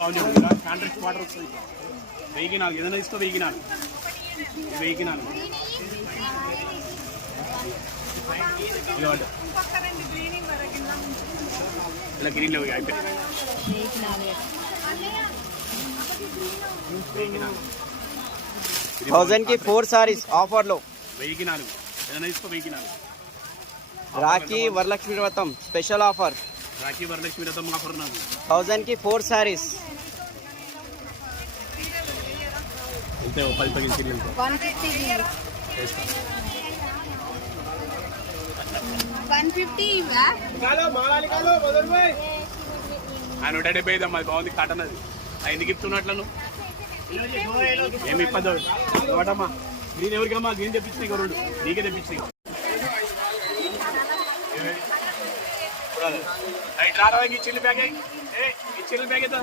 contract water వస్తుంది 1004 ఏదైనా ఇస్తా 1004 ఇలా గ్రీన్ లో అయిపోయింది 1000 की 4 सारीस ऑफर लो 1004 ఏదైనా ఇస్తా 1004 राखी वरलक्ष्मी व्रतम स्पेशल ऑफर రాఖీ వరలక్ష్మి వ్రతం ఆఫర్ నాకు 1000 की 4 सारीस ఇంతే 10 సీరియల్ 150 ఇవా ఆ 175 అమ్మా బాగుంది కాటన్ అది ఎందుకు ఇస్తున్నట్లను ఏమి ఇప్పదు ఒకటమ్మా గ్రీన్ ఎవరికమ్మా గ్రీన్ తెప్పించినాయి రెండు నీకే తెప్పించినాయి చిల్లు బ్యాగ్ ఈ చిల్లు బ్యాగ్ అయితే